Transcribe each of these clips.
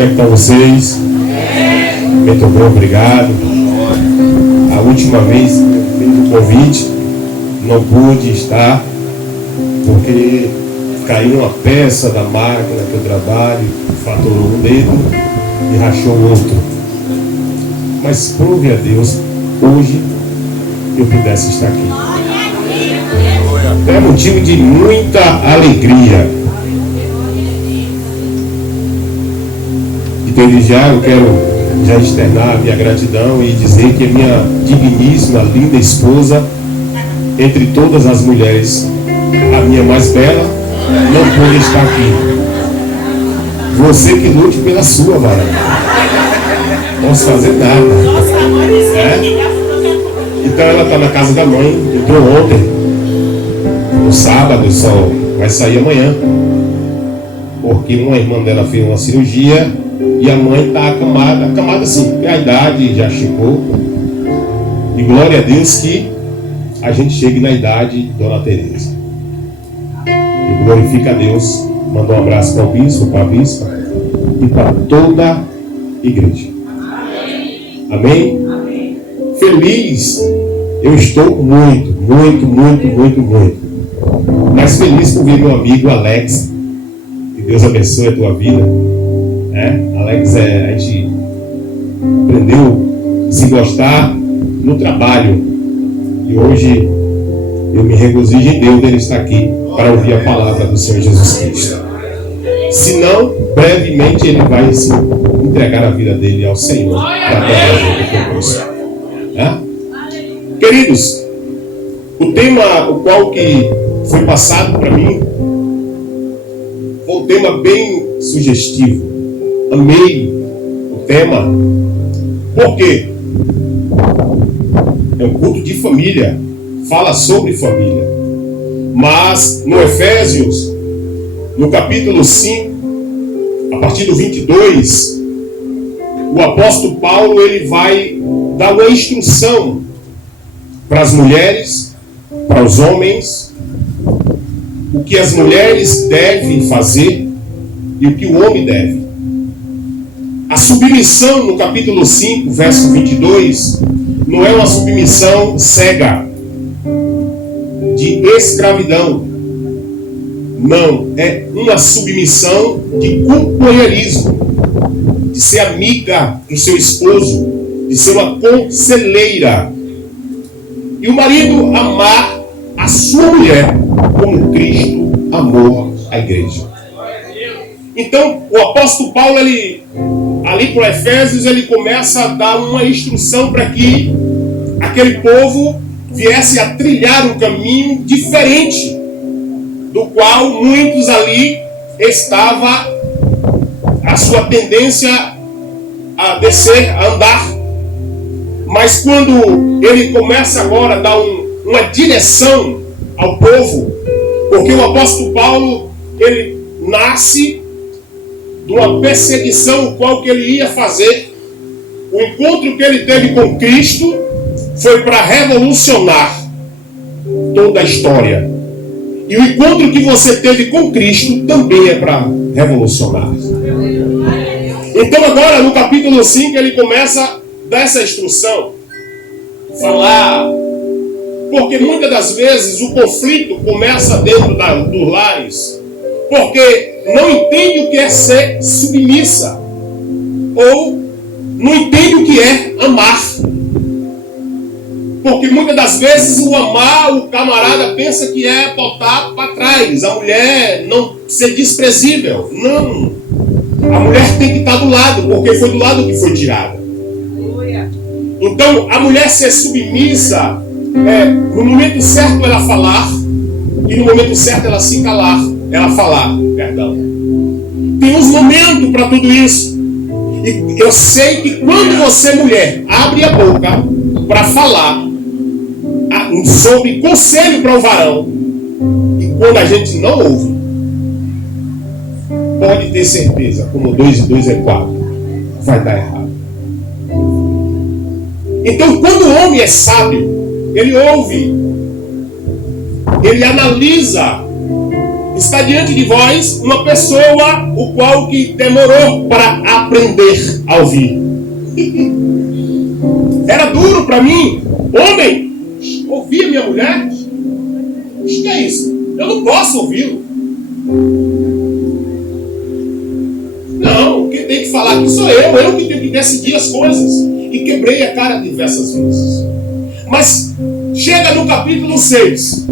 Como é que estão vocês? Muito bom, obrigado. A última vez que eu fiz o convite, não pude estar, porque caiu uma peça da máquina que eu trabalho, fraturou um dedo e rachou o outro. Mas prove a Deus, hoje eu pudesse estar aqui. É motivo de muita alegria. E desde já eu quero já externar a minha gratidão e dizer que a minha digníssima, linda esposa, entre todas as mulheres, a minha mais bela, não pôde estar aqui. Você que lute pela sua, varão. Não posso fazer nada. Então ela está na casa da mãe, entrou ontem. No sábado, só vai sair amanhã. Porque uma irmã dela fez uma cirurgia e a mãe está acamada sim, a idade já chegou. E glória a Deus que a gente chegue na idade de Dona Teresa. E glorifica a Deus. Manda um abraço para o bispo, para a bispa e para toda a igreja. Amém? Amém? Feliz eu estou muito. Mas feliz por ver meu amigo Alex. Que Deus abençoe a tua vida. Alex, a gente aprendeu a se gostar no trabalho. E hoje eu me regozijo em Deus dele estar aqui para ouvir a palavra do Senhor Jesus Cristo. Se não, brevemente ele vai se entregar a vida dele ao Senhor para ter a Queridos, o tema o qual que foi passado para mim foi um tema bem sugestivo. Amei o tema. Por quê? É um culto de família. Fala sobre família. Mas no Efésios, no capítulo 5, a partir do 22, o apóstolo Paulo ele vai dar uma instrução para as mulheres, para os homens, o que as mulheres devem fazer e o que o homem deve. A submissão no capítulo 5, verso 22, não é uma submissão cega, de escravidão. Não, é uma submissão de companheirismo, de ser amiga do seu esposo, de ser uma conselheira. E o marido amar a sua mulher como Cristo amou a igreja. Então, o apóstolo Paulo, ali para Efésios, ele começa a dar uma instrução para que aquele povo viesse a trilhar um caminho diferente do qual muitos ali estava a sua tendência a descer, a andar. Mas quando ele começa agora a dar uma direção ao povo, porque o apóstolo Paulo, ele nasce de uma perseguição o qual que ele ia fazer. O encontro que ele teve com Cristo foi para revolucionar toda a história. E o encontro que você teve com Cristo também é para revolucionar. Então agora no capítulo 5 ele começa a dar essa instrução. Falar. Porque muitas das vezes o conflito começa dentro dos lares. Porque não entende o que é ser submissa. Ou não entende o que é amar. Porque muitas das vezes o amar, o camarada pensa que é botar para trás. A mulher não ser desprezível. Não. A mulher tem que estar do lado, porque foi do lado que foi tirada. Então, a mulher ser submissa, no momento certo ela falar, e no momento certo ela se calar. Ela falar, perdão. Tem uns momentos para tudo isso. E eu sei que quando você, mulher, abre a boca para falar sobre conselho para o varão, e quando a gente não ouve, pode ter certeza, como 2 e 2 é 4, vai dar errado. Então, quando o homem é sábio, ele ouve, ele analisa está diante de vós uma pessoa o qual que demorou para aprender a ouvir. Era duro para mim, homem, ouvir a minha mulher. O que é isso? Eu não posso ouvi-lo. Não, quem tem que falar aqui sou eu que tenho que decidir as coisas. E quebrei a cara diversas vezes. Mas chega no capítulo 6,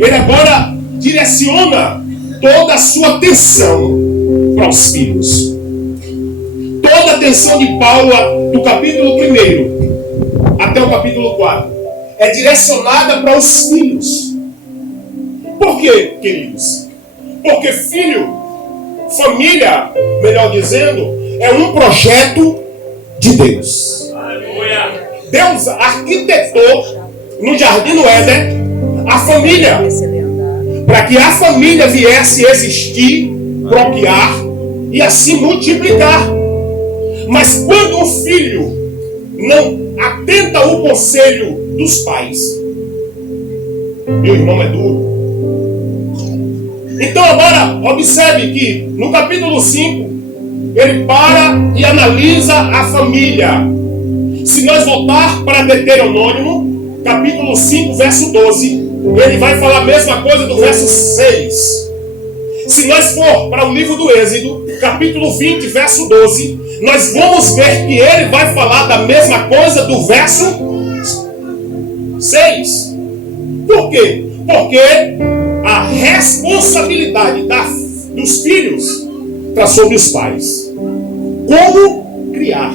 ele agora direciona toda a sua atenção para os filhos. Toda a atenção de Paulo, do capítulo 1 até o capítulo 4, é direcionada para os filhos. Por quê, queridos? Porque filho, família, melhor dizendo, é um projeto de Deus. Deus arquitetou no Jardim do Éden a família, para que a família viesse existir, procriar e assim multiplicar. Mas quando o filho não atenta o conselho dos pais, meu irmão, é duro. Então agora observe que no capítulo 5 ele para e analisa a família. Se nós voltar para Deuteronômio, capítulo 5, verso 12, ele vai falar a mesma coisa do verso 6. Se nós for para o livro do Êxodo, capítulo 20, verso 12, nós vamos ver que ele vai falar da mesma coisa do verso 6. Por quê? Porque a responsabilidade dos filhos está sobre os pais. Como criar?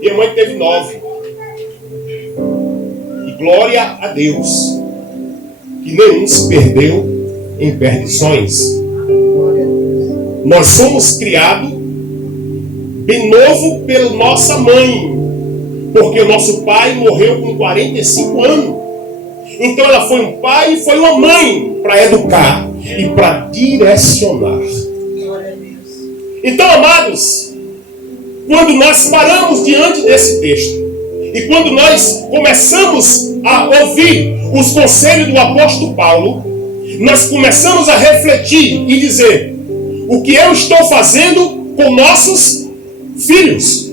Minha mãe teve 9. E glória a Deus, que nenhum se perdeu em perdições. Nós somos criados bem novo pela nossa mãe, porque o nosso pai morreu com 45 anos. Então ela foi um pai e foi uma mãe para educar e para direcionar. Então, amados, quando nós paramos diante desse texto e quando nós começamos a ouvir os conselhos do apóstolo Paulo, nós começamos a refletir e dizer: o que eu estou fazendo com nossos filhos?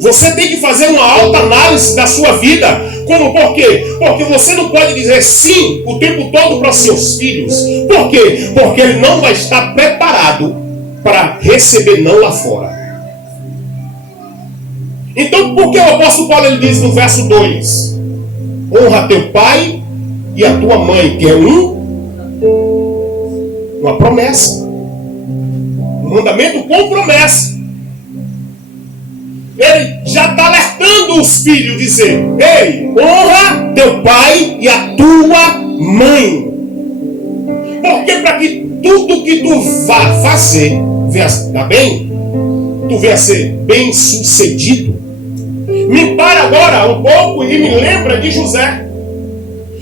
Você tem que fazer uma autoanálise da sua vida. Como? Por quê? Porque você não pode dizer sim o tempo todo para os seus filhos. Por quê? Porque ele não vai estar preparado para receber não lá fora. Então, por que o apóstolo Paulo ele diz no verso 2: honra teu pai e a tua mãe, que é uma promessa, um mandamento com promessa. Ele já está alertando os filhos, dizer: ei, honra teu pai e a tua mãe. Porque para que tudo que tu vá fazer venha dar bem, tu venha ser bem sucedido. Me para agora um pouco e me lembra de José.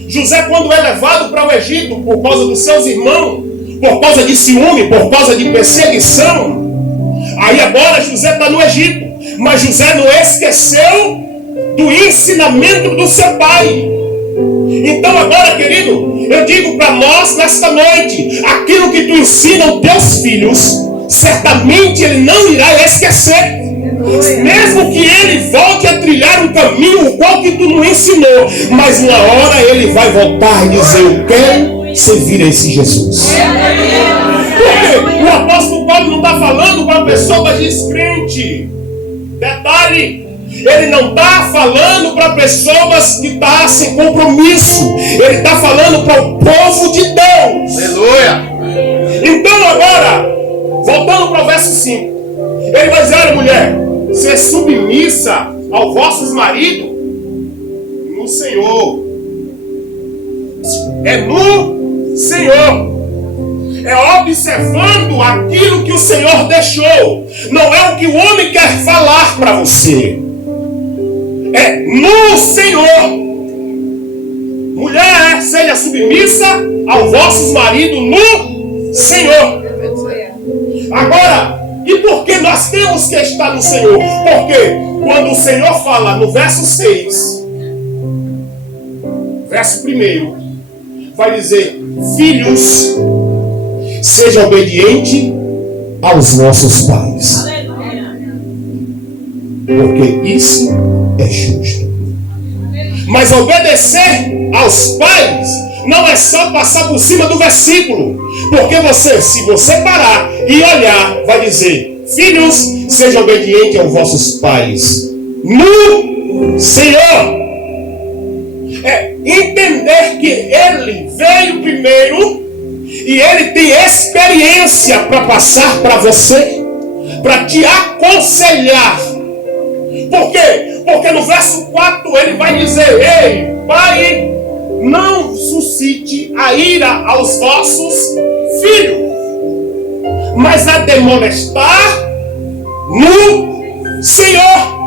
José, quando é levado para o Egito por causa dos seus irmãos, por causa de ciúme, por causa de perseguição, aí agora José está no Egito. Mas José não esqueceu do ensinamento do seu pai. Então agora, querido, eu digo para nós nesta noite: aquilo que tu ensina aos teus filhos, certamente ele não irá esquecer. Mesmo que ele volte a trilhar um caminho o qual que tu não ensinou, mas uma hora ele vai voltar e dizer: eu quero servir a esse Jesus. Porque o apóstolo Paulo não está falando para a pessoa descrente. Detalhe, ele não está falando para pessoas que estão sem compromisso. Ele está falando para o povo de Deus. Aleluia. Então agora, voltando para o verso 5, ele vai dizer: olha, mulher, ser submissa aos vossos maridos no Senhor. É no Senhor. É observando aquilo que o Senhor deixou. Não é o que o homem quer falar para você. É no Senhor. Mulher, seja submissa aos vossos maridos no Senhor. Agora, e por que nós temos que estar no Senhor? Porque quando o Senhor fala no verso 6, verso 1, vai dizer: Filhos, seja obediente aos vossos pais. Porque isso é justo. Mas obedecer aos pais não é só passar por cima do versículo. Porque se você parar e olhar, vai dizer: filhos, sejam obedientes aos vossos pais no Senhor. É entender que Ele veio primeiro e Ele tem experiência para passar para você, para te aconselhar. Por quê? Porque no verso 4 Ele vai dizer: ei, pai, não suscite a ira aos vossos filhos, mas a demonestar no Senhor.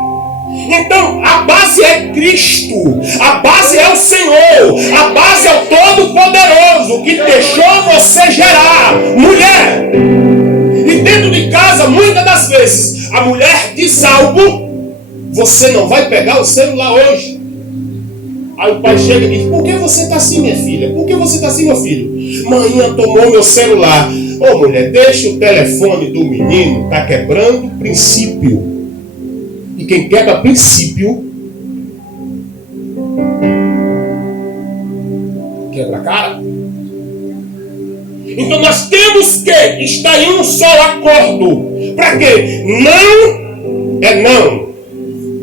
Então, a base é Cristo, a base é o Senhor, a base é o Todo-Poderoso que deixou você gerar. Mulher, e dentro de casa, muitas das vezes, a mulher diz algo: você não vai pegar o celular hoje. Aí o pai chega e diz: por que você está assim, minha filha? Por que você está assim, meu filho? Manhã tomou meu celular. Ô mulher, deixa o telefone do menino, está quebrando princípio. E quem quebra princípio, quebra a cara. Então nós temos que estar em um só acordo. Para quê? Não é não.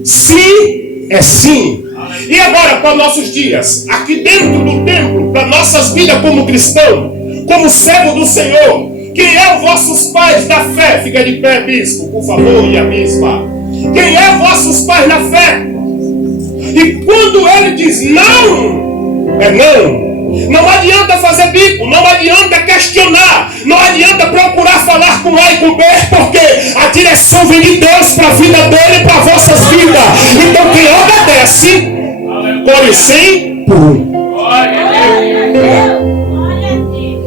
Sim é sim. E agora para nossos dias, aqui dentro do templo, para nossas vidas como cristão, como servo do Senhor, quem é os vossos pais da fé? Fica de pé, bispo, por favor, e a bispa. Quem é vossos pais na fé? E quando ele diz não, é não. Não adianta fazer bico, não adianta questionar, não adianta procurar falar com A e com B, porque a direção vem de Deus para a vida dele e para vossas vidas. Então quem obedece, colhe 100 por 1.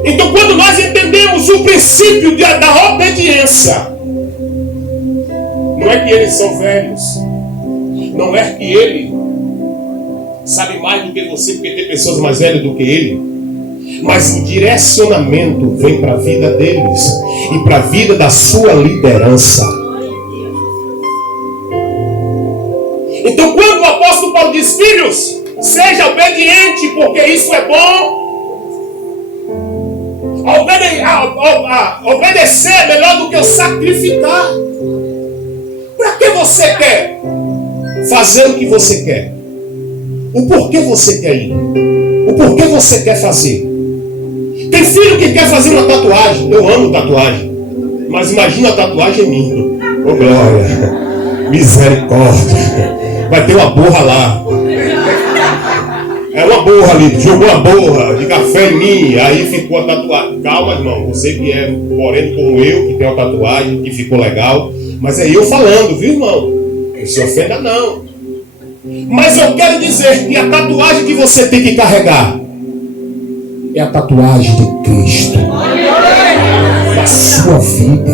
Então quando nós entendemos o princípio da obediência, não é que eles são velhos, não é que ele sabe mais do que você, porque tem pessoas mais velhas do que ele, mas o direcionamento vem para a vida deles e para a vida da sua liderança. Então quando o apóstolo Paulo diz: filhos, seja obediente, porque isso é bom. Obedecer é melhor do que o sacrificar. Para que você quer fazer o que você quer? O porquê você quer ir? O porquê você quer fazer? Tem filho que quer fazer uma tatuagem. Eu amo tatuagem. Mas imagina a tatuagem minha. Ô glória, misericórdia. Vai ter uma borra lá. É uma borra ali, jogou uma borra de café em mim, aí ficou a tatuagem. Calma, irmão, você que é moreno como eu, que tem uma tatuagem, que ficou legal. Mas é eu falando, viu, irmão? Não se ofenda, não. Mas eu quero dizer que a tatuagem que você tem que carregar é a tatuagem de Cristo na sua vida.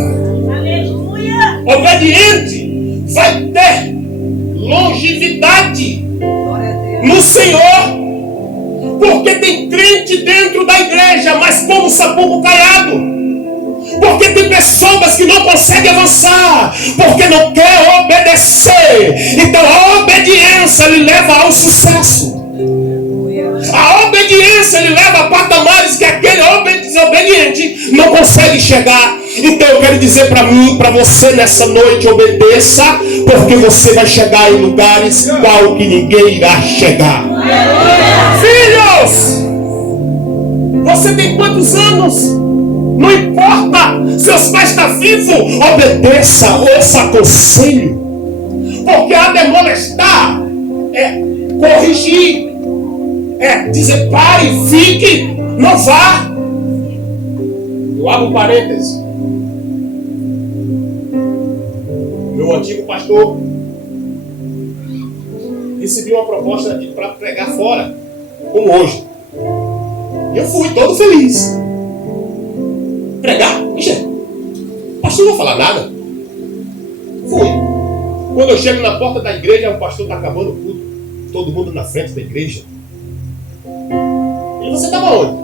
Obediente vai ter longevidade no Senhor. Porque tem crente dentro da igreja, mas como sabugo caiado. Porque tem pessoas que não conseguem avançar, porque não quer obedecer. Então a obediência lhe leva ao sucesso. A obediência lhe leva a patamares que aquele desobediente não consegue chegar. Então eu quero dizer para mim, para você nessa noite: obedeça, porque você vai chegar em lugares qual que ninguém irá chegar. Filhos, você tem quantos anos? Não importa, seus pais estão vivos, obedeça, ouça conselho. Porque a demonestar é corrigir, é dizer: pare, fique, não vá. Eu abro um parênteses. Meu antigo pastor recebi uma proposta para pregar fora, como hoje. E eu fui todo feliz. Pregar? Ixi, o pastor não vai falar nada. Fui. Quando eu chego na porta da igreja, o pastor está acabando tudo. Todo mundo na frente da igreja. E você estava onde?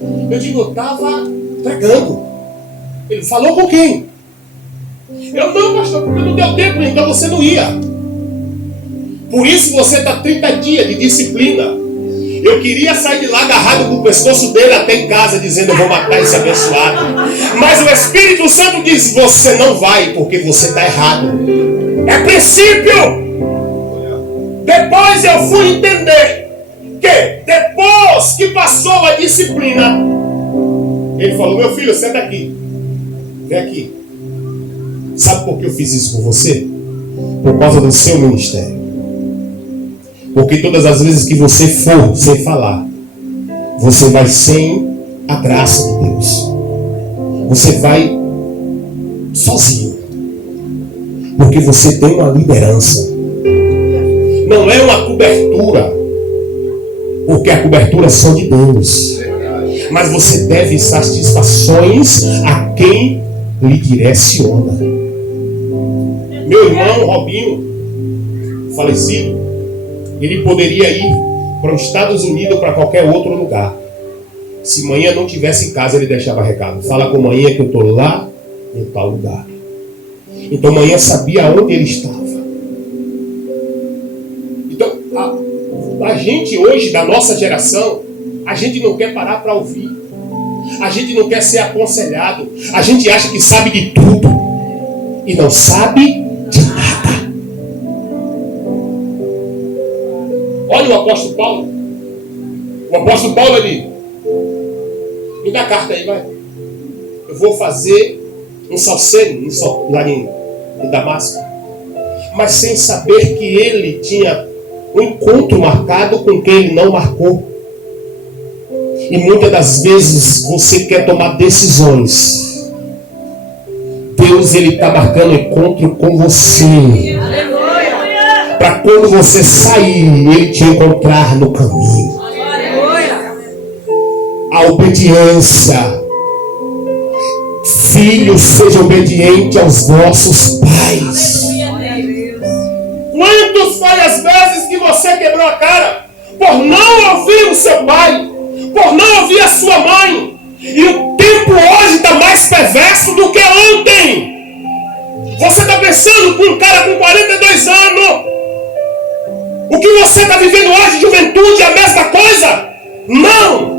Eu digo, eu estava pregando. Ele falou com quem? Eu não, pastor, porque não deu tempo, então você não ia. Por isso você está 30 dias de disciplina. Eu queria sair de lá agarrado com o pescoço dele até em casa, dizendo, eu vou matar esse abençoado. Mas o Espírito Santo diz, você não vai, porque você está errado. É princípio. Depois eu fui entender que depois que passou a disciplina, ele falou, meu filho, senta aqui. Vem aqui. Sabe por que eu fiz isso com você? Por causa do seu ministério. Porque todas as vezes que você for sem falar, você vai sem a graça de Deus. Você vai sozinho. Porque você tem uma liderança. Não é uma cobertura. Porque a cobertura é só de Deus. Mas você deve satisfações a quem lhe direciona. Meu irmão Robinho, falecido, ele poderia ir para os Estados Unidos ou para qualquer outro lugar. Se manhã não estivesse em casa, ele deixava recado. Fala com manhã que eu estou lá em tal lugar. Então manhã sabia onde ele estava. Então a gente hoje, da nossa geração, a gente não quer parar para ouvir. A gente não quer ser aconselhado. A gente acha que sabe de tudo e não sabe de nada. Olha o apóstolo Paulo. O apóstolo Paulo, ele me dá a carta aí, vai. Eu vou fazer um salseiro lá em Damasco. Mas sem saber que ele tinha um encontro marcado com quem ele não marcou. E muitas das vezes você quer tomar decisões. Deus, ele está marcando encontro com você. Para quando você sair, ele te encontrar no caminho. A obediência. Filhos, sejam obedientes aos vossos pais. Quantas foi as vezes que você quebrou a cara por não ouvir o seu pai? Por não ouvir a sua mãe. E o tempo hoje está mais perverso do que ontem. Você está pensando com um cara com 42 anos. O que você está vivendo hoje, juventude, é a mesma coisa? Não.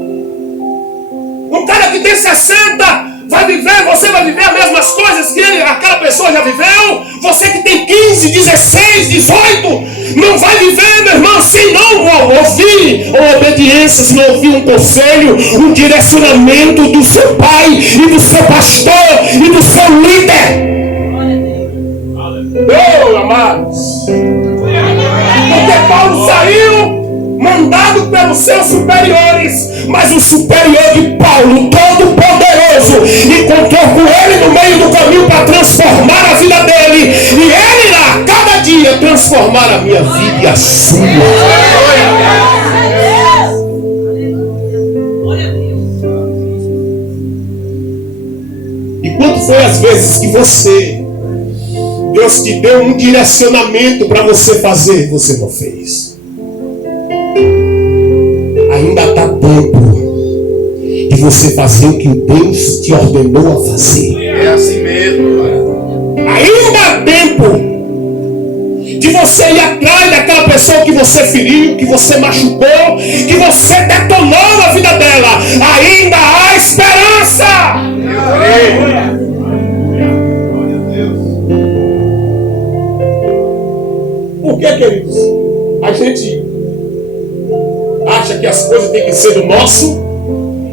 Um cara que tem 60 vai viver, você vai viver as mesmas coisas que aquela pessoa já viveu. Você que tem 15, 16, 18, não vai viver, meu irmão, se não ouvir uma obediência, se não ouvir um conselho, um direcionamento do seu pai e do seu pastor e do seu líder. Oh, amados. Porque Paulo saiu mandado pelos seus superiores, mas o superior de Paulo, todo poderoso, encontrou com ele no meio do caminho para transformar a vida dele, e ele irá cada dia transformar a minha vida e a sua. E quanto foi as vezes que Deus te deu um direcionamento para você fazer, você não fez? Ainda está tempo de você fazer o que Deus te ordenou a fazer. É assim mesmo. Ainda há tempo de você ir atrás daquela pessoa que você feriu, que você machucou, que você detonou a vida dela. Ainda há esperança. Por que, queridos? A gente acha que as coisas têm que ser do nosso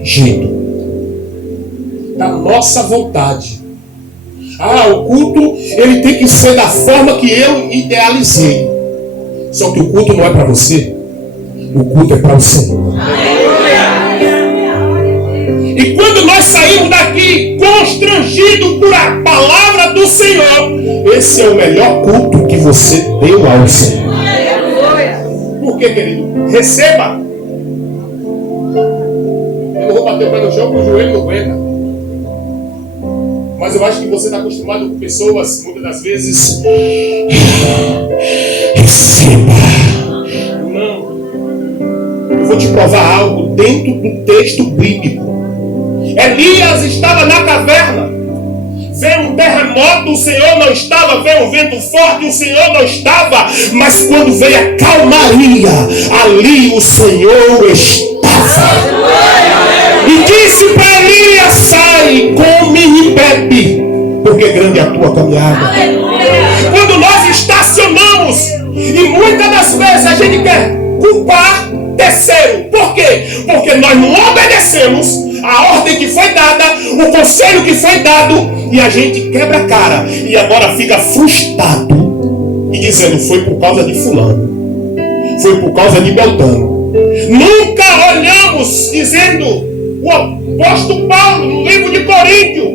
jeito, da nossa vontade. O culto, ele tem que ser da forma que eu idealizei. Só que o culto não é para você, o culto é para o Senhor. E quando nós saímos daqui constrangidos por a palavra do Senhor, esse é o melhor culto que você deu ao Senhor. Por que, querido? Receba. Eu não vou bater o pé no chão porque o joelho não aguenta. Mas eu acho que você está acostumado com pessoas, muitas das vezes. Receba. Não. Eu vou te provar algo dentro do texto bíblico. Elias estava na caverna. Veio um terremoto, o Senhor não estava. Veio um vento forte, o Senhor não estava. Mas quando veio a calmaria, ali o Senhor estava. E disse para Elias: sai, come e bebe, porque grande é a tua caminhada. Quando nós estacionamos, e muitas das vezes a gente quer culpar terceiro. Por quê? Porque nós não obedecemos a ordem que foi dada, o conselho que foi dado, e a gente quebra a cara e agora fica frustrado e dizendo: foi por causa de fulano, foi por causa de Beltrano. Nunca olhamos, dizendo o apóstolo Paulo no livro de Coríntios,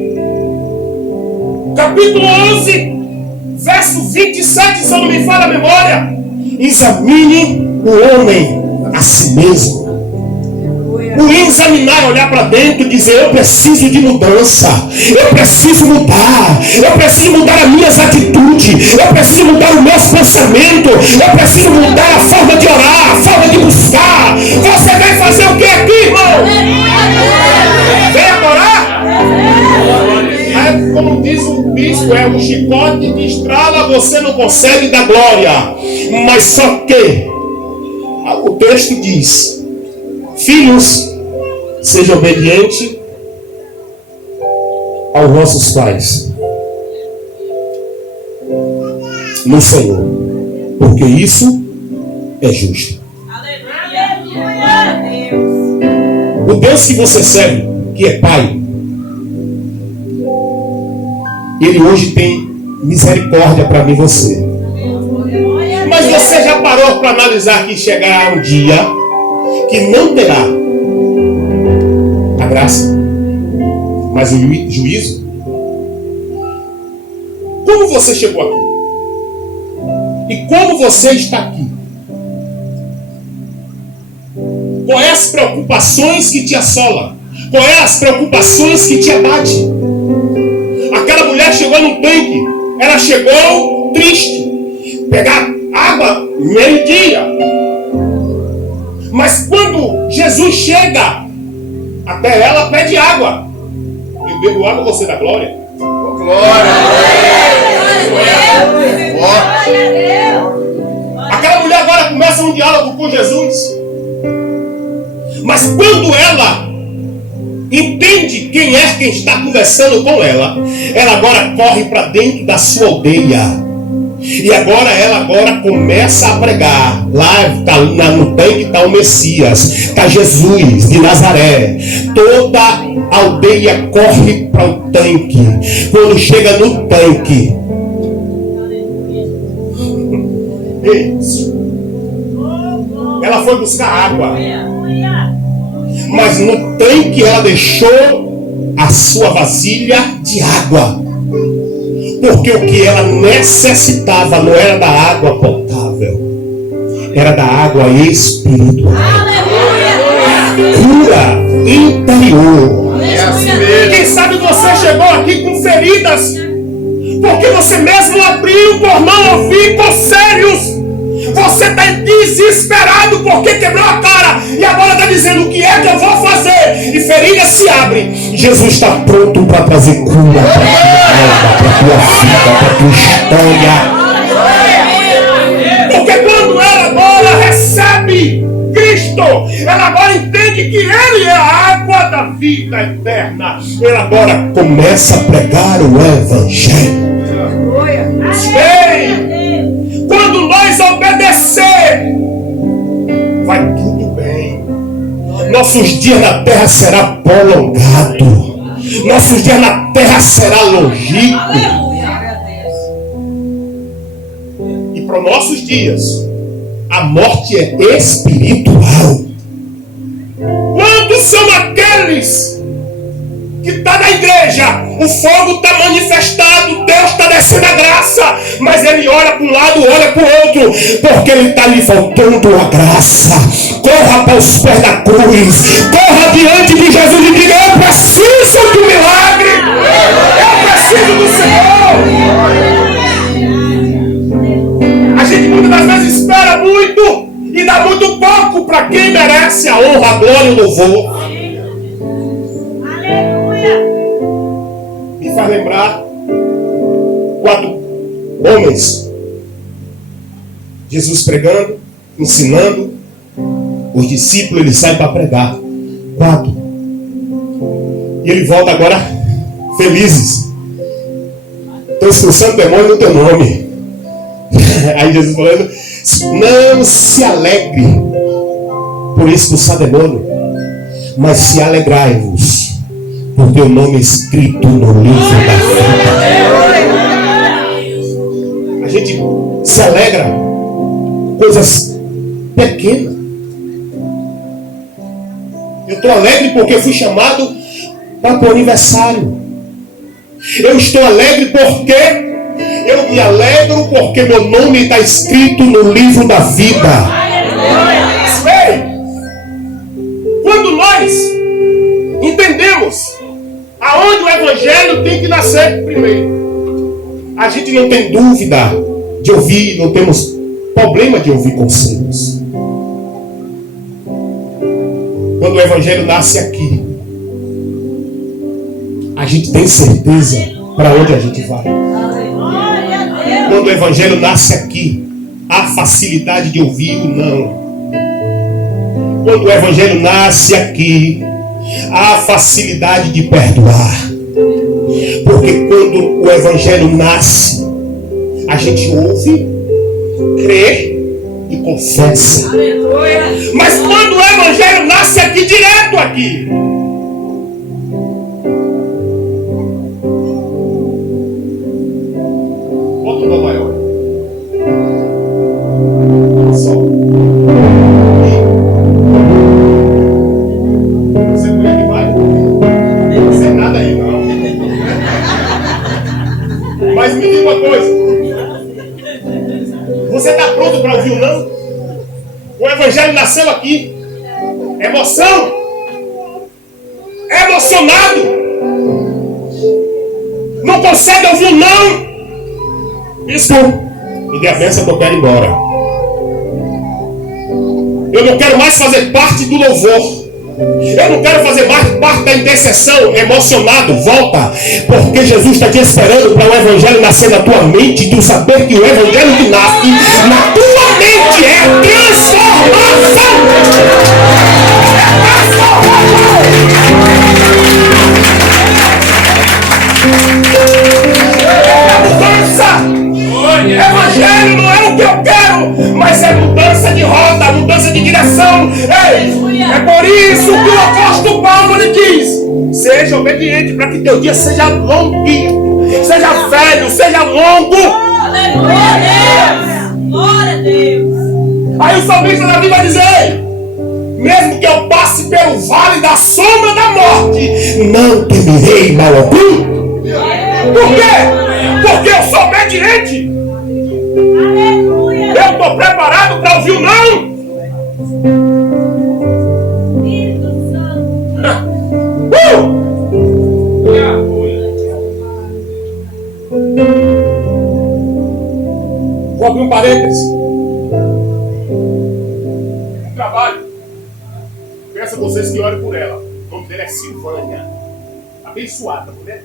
capítulo 11, verso 27, se eu não me falha a memória: examine o homem a si mesmo. O examinar, olhar para dentro e dizer: eu preciso de mudança, eu preciso mudar as minhas atitudes, eu preciso mudar os meus pensamentos, eu preciso mudar a forma de orar, a forma de buscar. Você vai fazer o que aqui, irmão? Vem adorar? É, como diz o bispo, é um chicote que estrala, você não consegue dar glória. Mas só que o texto diz: filhos, seja obediente aos vossos pais no Senhor, porque isso é justo. O Deus que você serve, que é Pai, Ele hoje tem misericórdia para mim e você. Mas você já parou para analisar que chegará um dia que não terá a graça, mas o juízo? Como você chegou aqui? E como você está aqui? Quais as preocupações que te assolam? Quais as preocupações que te abatem? Aquela mulher chegou no tanque, ela chegou triste, pegar água meio-dia. Mas quando Jesus chega até ela, pede água. Eu bebo água, você dá glória. Glória! Aquela mulher agora começa um diálogo com Jesus. Mas quando ela entende quem é quem está conversando com ela, ela agora corre para dentro da sua aldeia. E agora ela começa a pregar. Lá no tanque está o Messias, está Jesus de Nazaré. Toda a aldeia corre para o tanque. Quando chega no tanque, ela foi buscar água. Mas no tanque ela deixou a sua vasilha de água. Porque o que ela necessitava não era da água potável, era da água espiritual. Cura interior. Quem sabe você chegou aqui com feridas, porque você mesmo abriu por não ouvir conselhos. Você está desesperado porque quebrou a cara e agora está dizendo: o que é que eu vou fazer? E feridas se abrem. Jesus está pronto para trazer cura para a tua alma, para a tua vida, para a tua história. Porque quando ela agora recebe Cristo, ela agora entende que Ele é a água da vida eterna. Ela agora começa a pregar o Evangelho. Ei! Quando nós obedecer, vai tudo bem. Nossos dias na terra será prolongado. Nossos dias na terra será longínquo. E para os nossos dias, a morte é espiritual. Quantos são aqueles que está na igreja? O fogo está manifestado, Deus está descendo a graça, mas ele olha para um lado, olha para o outro, porque ele está lhe faltando a graça. Corra para os pés da cruz, corra diante de Jesus e diga: eu preciso do milagre, eu preciso do Senhor. A gente muitas das vezes espera muito e dá muito pouco para quem merece a honra, a glória e o louvor. homens. Jesus pregando, ensinando. Os discípulos, ele sai para pregar. 4. E ele volta agora felizes. Estou expulsando o demônio no teu nome. Aí Jesus falando, não se alegre por expulsar demônio, mas se alegrai-vos por teu nome escrito no livro da vida. A gente se alegra com coisas pequenas. Eu estou alegre porque fui chamado para o aniversário. Eu estou alegre porque eu me alegro porque meu nome está escrito no livro da vida. Quando nós entendemos aonde o evangelho tem que nascer primeiro, a gente não tem dúvida de ouvir, não temos problema de ouvir conselhos. Quando o evangelho nasce aqui, a gente tem certeza para onde a gente vai. Quando o evangelho nasce aqui, há facilidade de ouvir o não. Quando o evangelho nasce aqui, há facilidade de perdoar. Porque quando o evangelho nasce, a gente ouve, crê e confessa. Mas quando o evangelho nasce aqui, direto aqui, volta para maior. Só. Você foi aqui, vai? Não sei nada aí, não. Mas me diga uma coisa. Você está pronto para ouvir o não? O evangelho nasceu aqui. Emoção. Emocionado. Não consegue ouvir o não. Isso. Me dê a benção que eu quero ir embora. Eu não quero mais fazer parte do louvor. Eu não quero fazer mais parte da intercessão. Emocionado, volta. Porque Jesus está te esperando para o evangelho nascer na tua mente. E tu saber que o evangelho que nasce na tua mente é transformação. É mudança. Evangelho não é o que eu quero, mas é mudança de rota, mudança de direção. Ei, é por isso que o apóstolo Paulo lhe diz: seja obediente para que teu dia seja longuinho, seja velho, seja longo. Glória a Deus. Aí o salmista Davi vai dizer: mesmo que eu passe pelo vale da sombra da morte, não temerei mal algum. Por quê? Porque eu sou obediente. Eu estou preparado para ouvir o não. Vou abrir um parênteses. Um trabalho. Peço a vocês que orem por ela. O nome dela é Silvânia. Abençoada, mulher.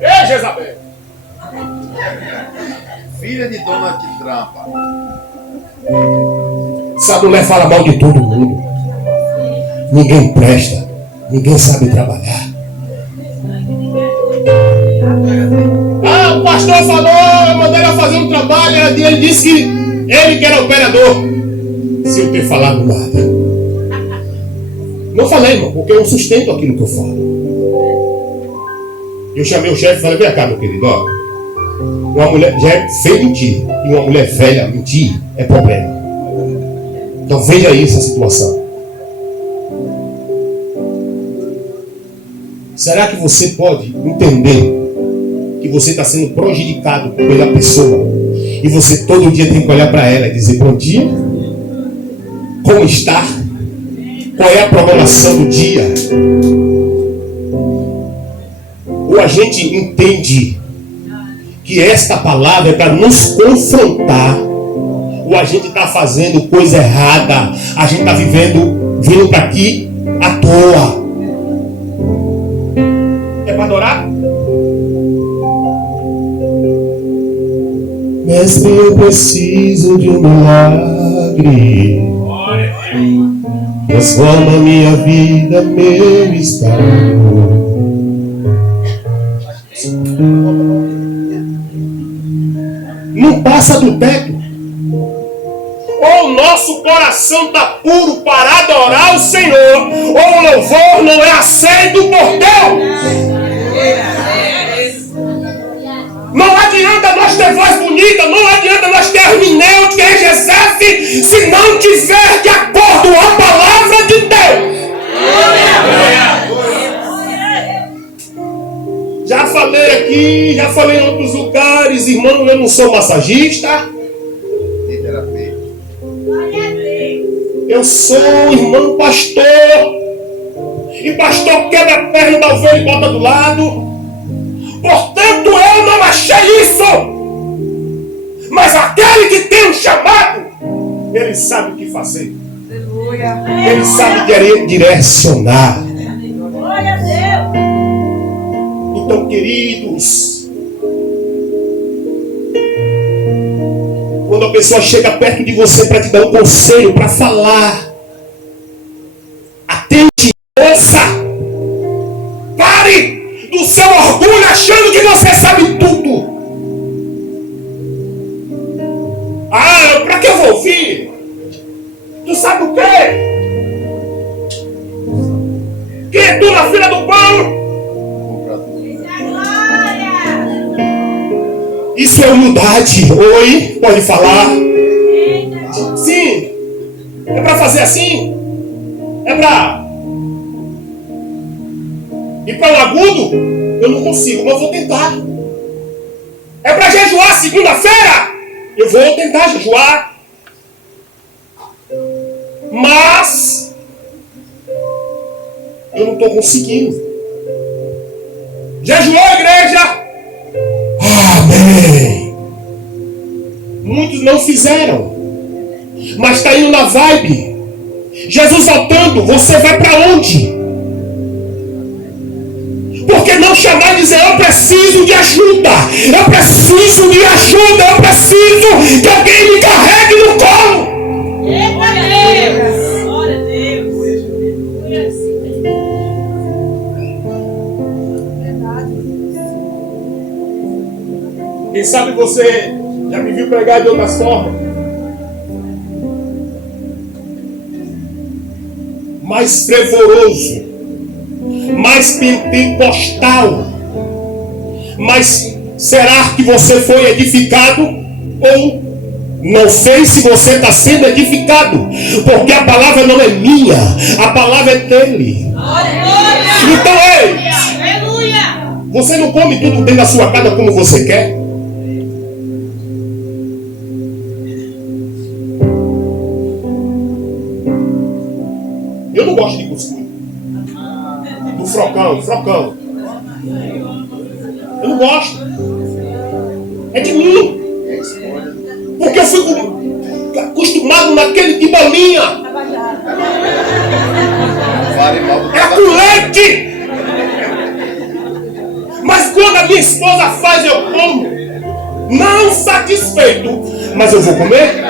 Ei, Jezabel! Filha de Donald Trump. Essa mulher fala mal de todo mundo. Ninguém presta. Ninguém sabe trabalhar. Ah, o pastor falou, eu mandei ela fazer um trabalho. Ele disse que ele que era operador. Sem eu ter falado nada. Não falei, irmão, porque eu sustento aquilo que eu falo. Eu chamei o chefe e falei: vem cá, meu querido, ó. Uma mulher já é feia mentir. E uma mulher velha mentir é problema. Então veja aí essa situação. Será que você pode entender que você está sendo prejudicado pela pessoa e você todo dia tem que olhar para ela e dizer: bom dia? Como está? Qual é a programação do dia? Ou a gente entende que esta palavra é para nos confrontar, ou a gente está fazendo coisa errada, a gente está vindo para aqui à toa. É para adorar? Mestre, eu preciso de um milagre. Transforma minha vida, meu estado. Não passa do teto. Ou o nosso coração está puro para adorar o Senhor, ou o louvor não é aceito por Deus. Não adianta nós ter voz bonita, não adianta nós ter hermenêutica, exegese, se não tiver de acordo com a palavra de Deus. Já falei aqui, já falei em outros lugares, irmão, eu não sou massagista. Eu sou irmão pastor. E pastor quebra a perna da ovelha e bota do lado. Portanto, eu não achei isso. Mas aquele que tem um chamado, ele sabe o que fazer. Ele sabe direcionar. Glória a Deus. Então, queridos, quando a pessoa chega perto de você para te dar um conselho, para falar, atente, ouça. Pare do seu orgulho achando que você sabe tudo. Ah, para que eu vou ouvir? Tu sabe o quê? Quem é tu na fila do pão? Isso é humildade. Oi, pode falar? Sim. É para fazer assim? É para ir para um agudo? Eu não consigo, mas eu vou tentar. É para jejuar segunda-feira? Eu vou tentar jejuar. Mas eu não estou conseguindo. Jejuou, igreja? Amém. Muitos não fizeram, mas está indo na vibe. Jesus voltando, você vai para onde? Porque não chamar e dizer: eu preciso de ajuda, eu preciso de ajuda, eu preciso que alguém me carregue no colo. Eita Deus! Glória a Deus! Quem sabe você já me viu pregar de outras formas, mais fervoroso, mais pentecostal. Mas será que você foi edificado? Ou não sei se você está sendo edificado, porque a palavra não é minha, a palavra é dele. Então, ei, você não come tudo dentro da sua casa como você quer? Eu não gosto de cuscuz. Do frocão. Eu não gosto. É de mim. Porque eu fui acostumado naquele de bolinha. É com leite. Mas quando a minha esposa faz, eu como. Não satisfeito, mas eu vou comer.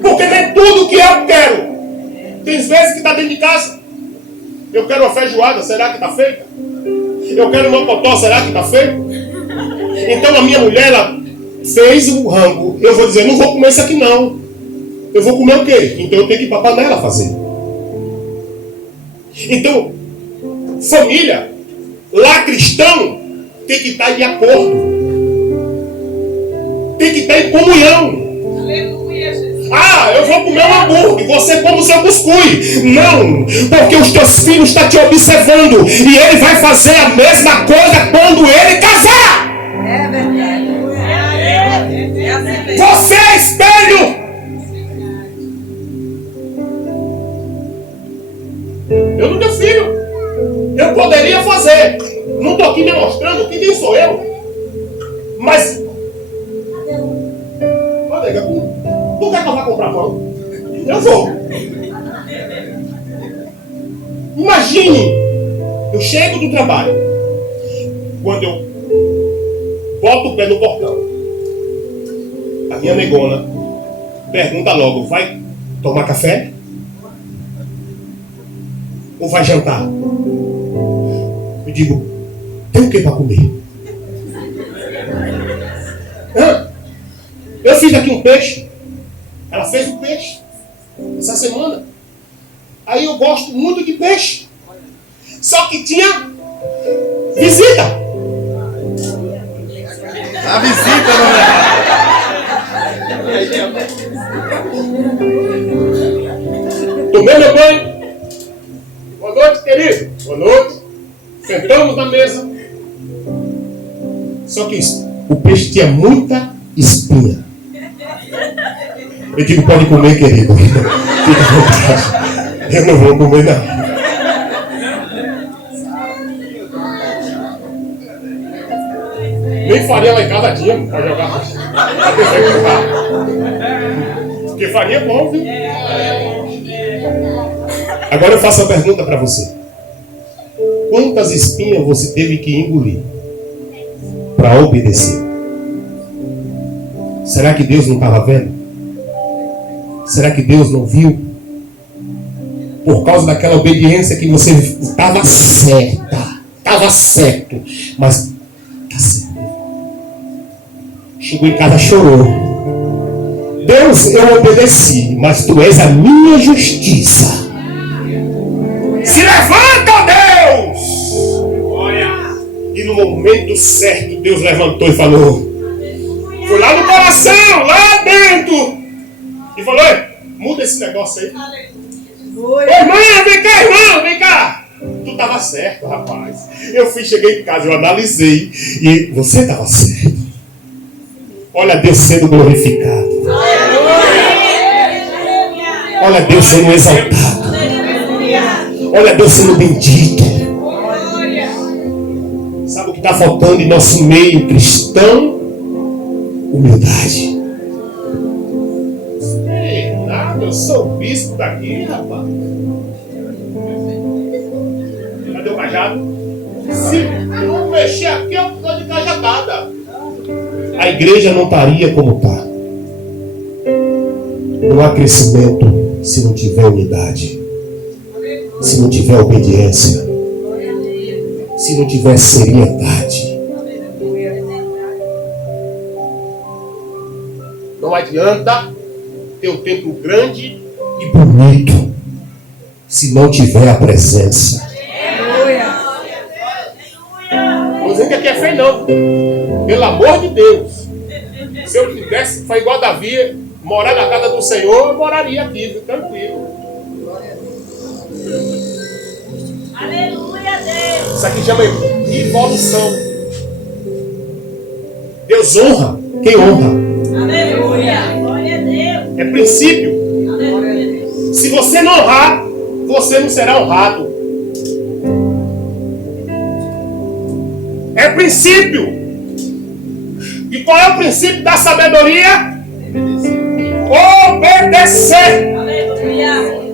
Porque nem tudo que eu quero. Tem vezes que está dentro de casa. Eu quero uma feijoada, será que está feita? Eu quero uma mocotó, será que está feito? Então a minha mulher, ela fez o rango. Eu vou dizer: não vou comer isso aqui não. Eu vou comer o quê? Então eu tenho que ir para a panela fazer. Então, família, lá cristão, tem que estar de acordo. Tem que estar em comunhão. Ah, eu vou comer um hambúrguer, você come o seu cuscuz. Não, porque os teus filhos estão te observando. E ele vai fazer a mesma coisa quando ele casar. É verdade. Você é espelho. Eu não tenho filho. Eu poderia fazer. Não estou aqui me mostrando que quem sou eu. Mas tu quer que eu vá comprar pão? Eu vou. Imagine, eu chego do trabalho. Quando eu boto o pé no portão. A minha negona pergunta logo: vai tomar café? Ou vai jantar? Eu digo: tem o que para comer? Eu fiz aqui um peixe. Ela fez um peixe essa semana. Aí eu gosto muito de peixe. Só que tinha visita. A visita não é. Tomei meu banho. Boa noite, querido. Boa noite. Sentamos na mesa. Só que o peixe tinha muita espinha. Eu digo: pode comer, querido. Fica à vontade. Eu não vou comer, não. Nem farinha lá em casa tinha para jogar. Porque farinha é bom, viu? Agora eu faço a pergunta para você. Quantas espinhas você teve que engolir para obedecer? Será que Deus não estava vendo? Será que Deus não viu? Por causa daquela obediência que você estava certa. Estava certo. Mas está certo. Chegou em casa, chorou. Deus, eu obedeci, mas tu és a minha justiça. Se levanta, ó Deus! Olha. E no momento certo, Deus levantou e falou. Foi lá no coração, lá dentro. E falou: muda esse negócio aí. Irmã, vem cá, irmão, vem cá. Tu estava certo, rapaz. Eu cheguei em casa, eu analisei. E você estava certo. Olha Deus sendo glorificado. Olha Deus sendo exaltado. Olha Deus sendo bendito. Sabe o que está faltando em nosso meio cristão? Humildade. Ei, nada, eu sou o bispo daqui, rapaz. Cadê o cajado? Se não mexer aqui, eu estou de cajadada. A igreja não estaria como está. Não há crescimento se não tiver unidade, se não tiver obediência, se não tiver seriedade. Não adianta ter um templo grande e bonito se não tiver a presença. Não dizendo que aqui é feio, não. Pelo amor de Deus. Se eu tivesse, foi igual Davi, morar na casa do Senhor, eu moraria aqui, viu? Tranquilo. Aleluia, Deus. Isso aqui chama evolução. Deus honra quem honra. Aleluia. Glória a Deus. É princípio. Aleluia, Deus. Se você não honrar, você não será honrado. É princípio. E qual é o princípio da sabedoria? Obedecer. Aleluia.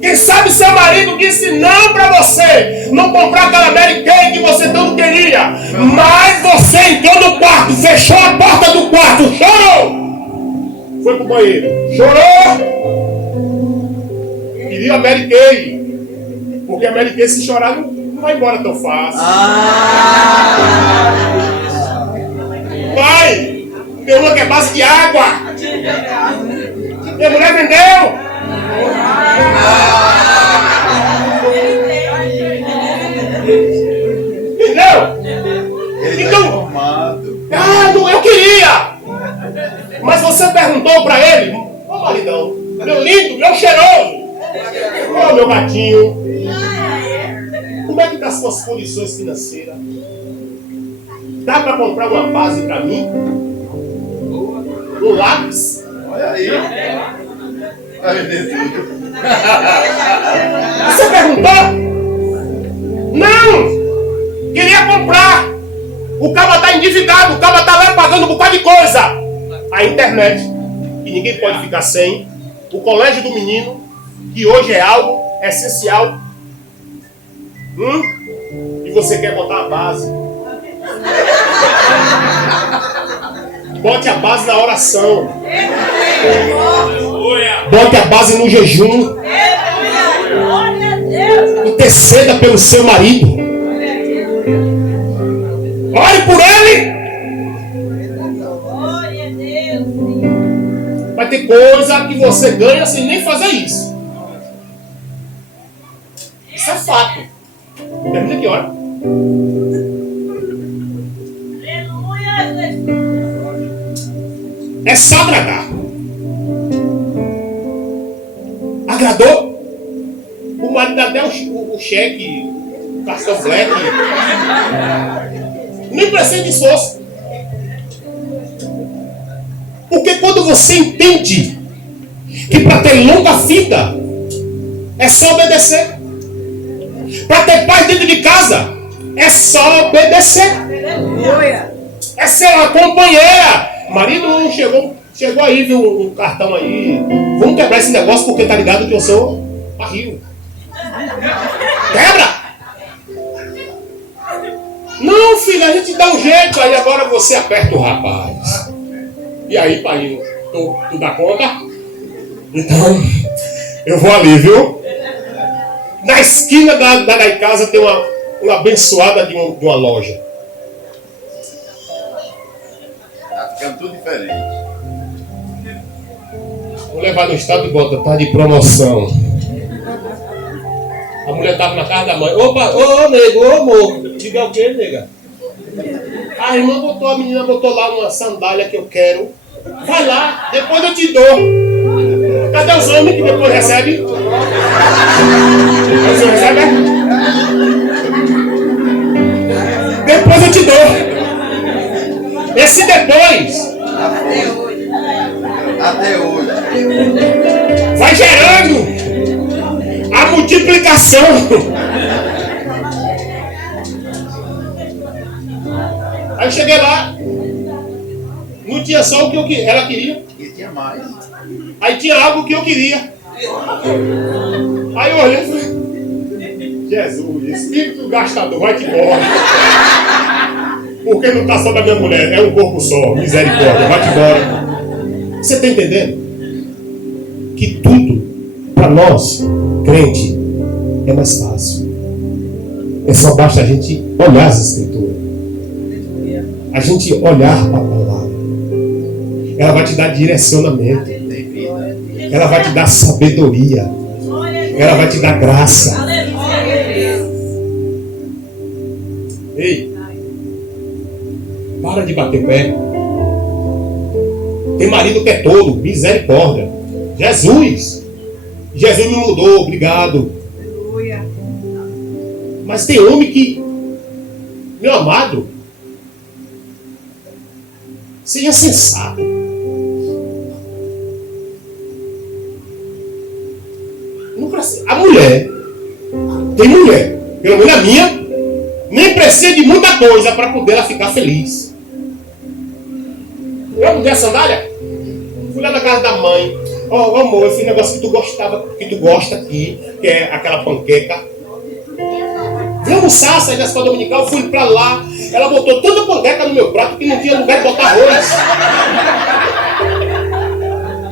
Quem sabe seu marido disse não para você não comprar aquela Mary Kay que você tanto queria. Mas você entrou no quarto, fechou a porta do quarto, chorou. Foi pro banheiro, chorou. Queria a Mary Kay. Porque a Mary Kay, se chorar, não vai embora tão fácil. Pai, tem uma que é base de água. Minha mulher vendeu. Entendeu? Então, não, eu queria. Mas você perguntou para ele: ô maridão, meu lindo, meu cheiroso, ô meu gatinho, como é que tá as suas condições financeiras? Dá para comprar uma base para mim? Um lápis? Olha aí. Vai vender tudo. Você perguntou? Não! Queria comprar. O cara está endividado, o cara está lá pagando um bocado de coisa. A internet, que ninguém pode ficar sem. O colégio do menino, que hoje é algo essencial. E você quer botar a base. Bote a base na oração. Bote a base no jejum. Interceda pelo seu marido. Ore por ele. Vai ter coisa que você ganha sem nem fazer isso. Isso é fato. Termina aqui, olha. É só agradar. Agradou? O marido dá até o cheque, o cartão black. Nem precisa de esforço. Porque quando você entende que para ter longa vida é só obedecer. Para ter paz dentro de casa é só obedecer. É ser uma companheira. Marido chegou aí, viu um cartão aí. Vamos quebrar esse negócio porque tá ligado que eu sou barril. Quebra! Não, filho, a gente dá um jeito. Aí agora você aperta o rapaz. E aí, pai, tu dá conta? Então, eu vou ali, viu? Na esquina da casa tem uma abençoada de uma loja. Tá ficando tudo diferente. Vou levar no estado e bota, tá de promoção. A mulher tava na casa da mãe. Opa, ô nego, ô amor. Diga o que, nega? A menina botou lá uma sandália que eu quero. Vai lá, depois eu te dou. Cadê os homens que depois recebem? Você recebe? Depois eu te dou. Esse depois. Até hoje. Vai gerando a multiplicação. Aí eu cheguei lá, não tinha só o que ela queria. E tinha mais. Aí tinha algo que eu queria. Aí eu olhei e falei, Jesus, espírito gastador, vai-te embora. Porque não está só da minha mulher, é um corpo só, misericórdia, vai-te embora. Você está entendendo? Que tudo, para nós, crente, é mais fácil. É só basta a gente olhar as escrituras. A gente olhar para a palavra. Ela vai te dar direcionamento. Ela vai te dar sabedoria. Ela vai te dar graça. Ei, para de bater pé. Tem marido que é tolo, misericórdia. Jesus me mudou, obrigado. Mas tem homem que, meu amado, seja sensato. A mulher, tem mulher, pelo menos a minha, nem precisa de muita coisa para poder ela ficar feliz. Eu mudei a sandália, fui lá na casa da mãe. Ó, amor, eu fiz um negócio que tu gosta aqui, que é aquela panqueca. Vim almoçar, saí da escola dominical, fui pra lá. Ela botou tanta panqueca no meu prato que não tinha lugar de botar arroz.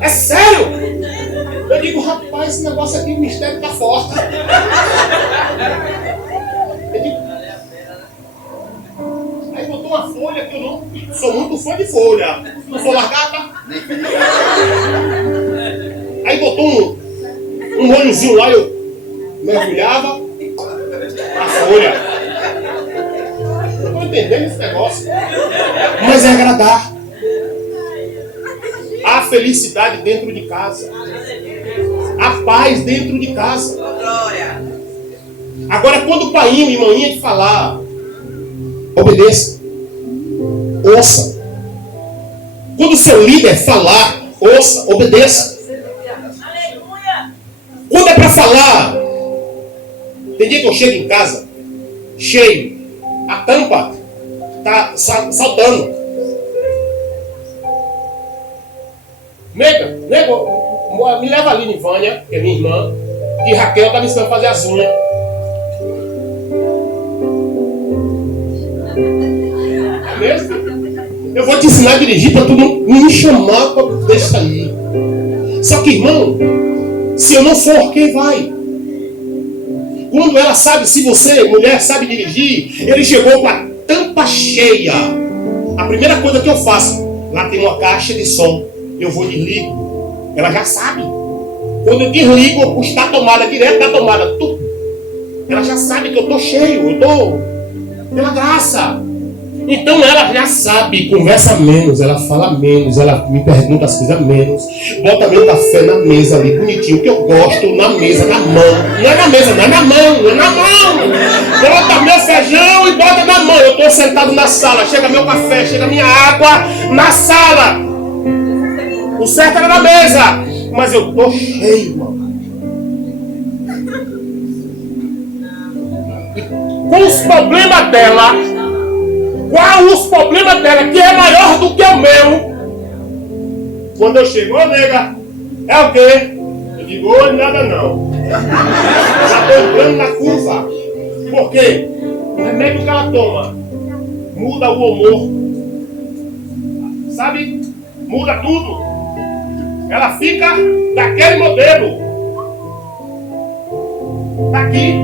É sério? Eu digo, rapaz, esse negócio aqui, o mistério tá forte. Eu digo, aí botou uma folha que eu não sou muito fã de folha. Não sou largada. Aí botou um molhozinho lá, eu mergulhava a folha. Eu estou entendendo esse negócio. Mas é agradar. Há felicidade dentro de casa. Há paz dentro de casa. Agora, quando o painho e maninha de falar, obedeça. Ouça. Quando o seu líder falar, ouça, obedeça. Quando é para falar, tem dia que eu chego em casa, cheio, a tampa está saltando. Nego, me leva ali em Vânia, que é minha irmã, e Raquel está me ensinando a fazer as unhas. É mesmo? Eu vou te ensinar a dirigir para tu não me chamar para poder sair. Só que, irmão, se eu não for, quem vai? Quando ela sabe, se você, mulher, sabe dirigir, ele chegou com a tampa cheia. A primeira coisa que eu faço, lá tem uma caixa de som, eu vou desligo. Ela já sabe. Quando eu desligo, eu puxo da tomada, direto da tomada. Ela já sabe que eu estou cheio, eu estou pela graça. Então ela já sabe, conversa menos, ela fala menos, ela me pergunta as coisas menos, bota meu café na mesa ali, bonitinho, que eu gosto, na mesa, na mão. Não é na mesa, não é na mão, não é na mão. Bota meu feijão e bota na mão. Eu estou sentado na sala, chega meu café, chega minha água na sala. O certo era na mesa, mas eu estou cheio, mano. Com os problemas dela, qual os problemas dela, que é maior do que o meu? Quando eu chego, ô nega, é o quê? Eu digo, ô, nada não. Já estou entrando na curva. Por quê? O remédio que ela toma muda o humor. Sabe? Muda tudo. Ela fica daquele modelo. Tá aqui.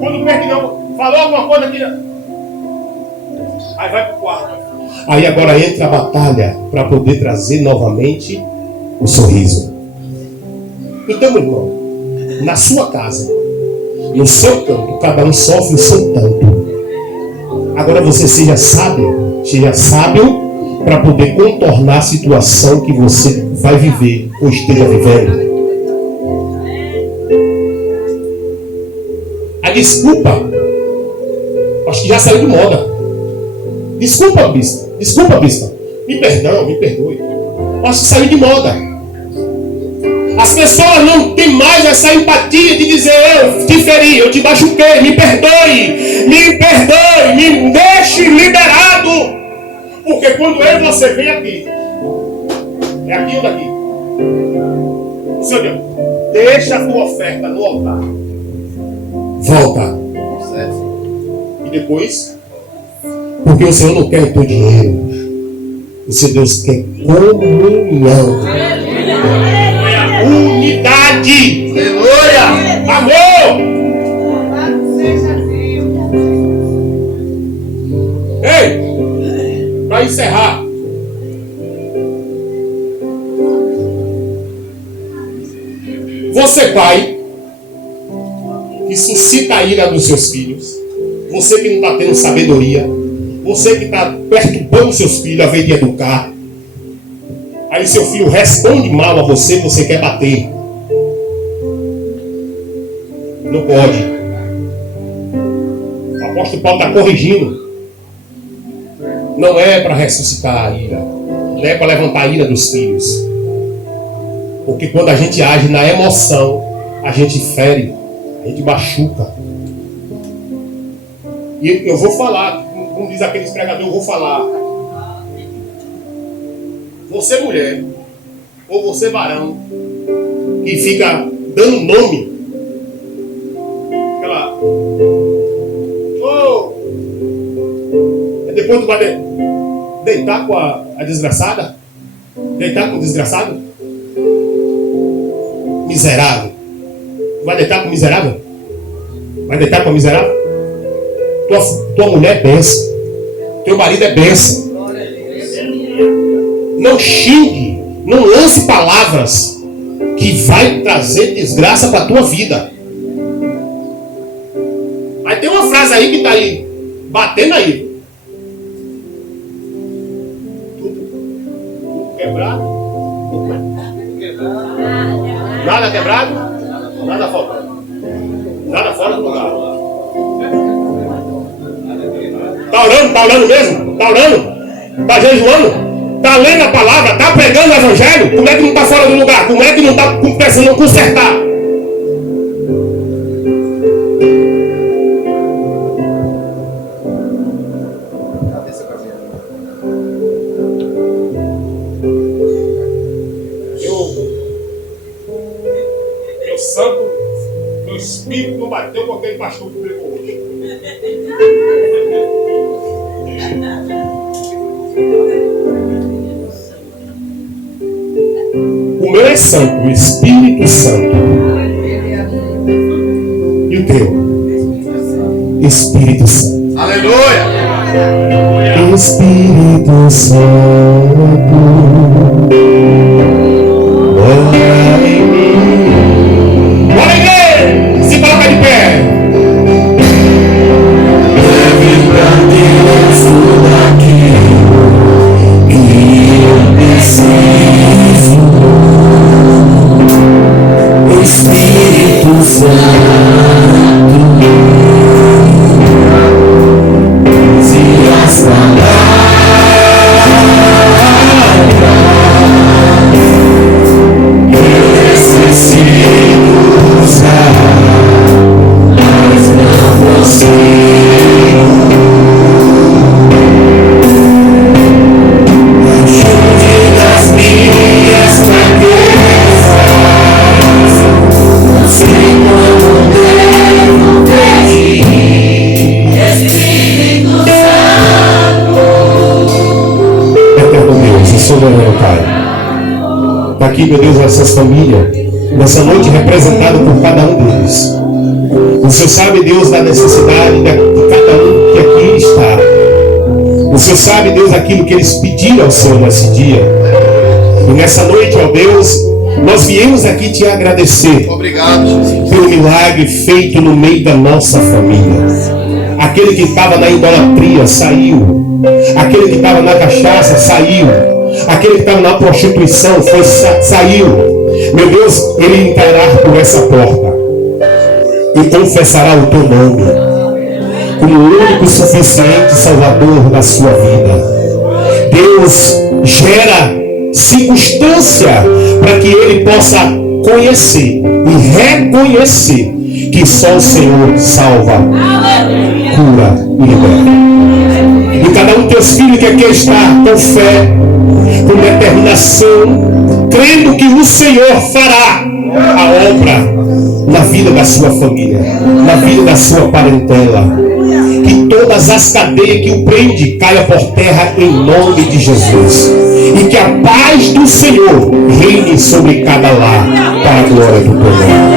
Quando o Perdinão falou alguma coisa aqui, aí vai pro quarto. Aí agora entra a batalha para poder trazer novamente o sorriso. Então, meu irmão, na sua casa, no seu canto, cada um sofre o seu tanto. Agora você seja sábio para poder contornar a situação que você vai viver ou esteja vivendo. A desculpa, acho que já saiu de moda. Desculpa, bispa. Me perdoe. Acho que saiu de moda. As pessoas não têm mais essa empatia de dizer, eu te feri, eu te machuquei, me perdoe, me deixe liberado. Porque quando eu e você vem aqui, é aqui ou daqui? O Senhor diz, deixa a tua oferta no altar. Volta. E depois, porque o Senhor não quer o teu dinheiro. O Senhor Deus quer comunhão. Unidade. Aleluia. Amor. Ei, para encerrar. Você, pai, que suscita a ira dos seus filhos, você que não está tendo sabedoria, você que está perturbando seus filhos a vez de educar, aí seu filho responde mal a você, você quer bater. Não pode. O apóstolo Paulo está corrigindo. Não é para ressuscitar a ira, não é para levantar a ira dos filhos. Porque quando a gente age na emoção, a gente fere, a gente machuca. E eu vou falar, como diz aqueles pregadores, eu vou falar. Você mulher, ou você varão, que fica dando nome, aquela... Oh, depois tu vai deitar com a desgraçada? Deitar com o desgraçado? Miserável. Vai deitar com o miserável? Vai deitar com a miserável? Tua mulher é bênção. Teu marido é bênção. Não xingue. Não lance palavras que vai trazer desgraça para a tua vida. Mas tem uma frase aí que está aí, batendo aí. Tudo quebrado. Nada quebrado, nada faltando. Nada fora do lugar. Está orando mesmo? Está orando? Está jejuando? Está lendo a palavra? Está pregando o evangelho? Como é que não está fora do lugar? Como é que não está precisando consertar? Meu espírito não bateu com aquele pastor que pregou hoje. é santo, o Espírito Santo. E o teu? Espírito Santo. Aleluia. Espírito Santo, mora em mim. Bora, igreja! Se coloca de pé. Leve pra Deus tudo aquilo que eu preciso. Espírito Santo, se as palavras eu necessito usar, mas não consigo. Ajude nas minhas fraquezas, não sei como devo pedir. Espírito Santo. Eterno Deus e soberano Pai, está aqui, meu Deus, essas famílias, nessa noite representada por cada um deles. O Senhor sabe, Deus, da necessidade de cada um que aqui está. O Senhor sabe, Deus, aquilo que eles pediram ao Senhor nesse dia. E nessa noite, ó Deus, nós viemos aqui te agradecer. Obrigado, Jesus. Pelo milagre feito no meio da nossa família. Aquele que estava na idolatria saiu. Aquele que estava na cachaça saiu. Aquele que estava na prostituição saiu. Meu Deus, ele entrará por essa porta e confessará o teu nome como o único suficiente Salvador da sua vida. Deus gera circunstância para que ele possa conhecer e reconhecer que só o Senhor salva, cura e libera. E cada um dos teus filhos que aqui está com fé, com determinação, crendo que o Senhor fará a obra na vida da sua família, na vida da sua parentela. Que todas as cadeias que o prende caia por terra em nome de Jesus. E que a paz do Senhor reine sobre cada lar para a glória do teu nome.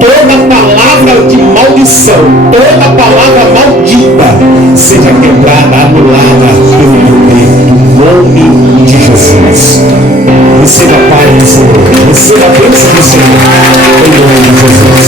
Toda palavra de maldição, toda palavra maldita seja quebrada, anulada pelo poder do nome de Jesus. Receba a paz do Senhor, receba a bênção do Senhor em nome de Jesus.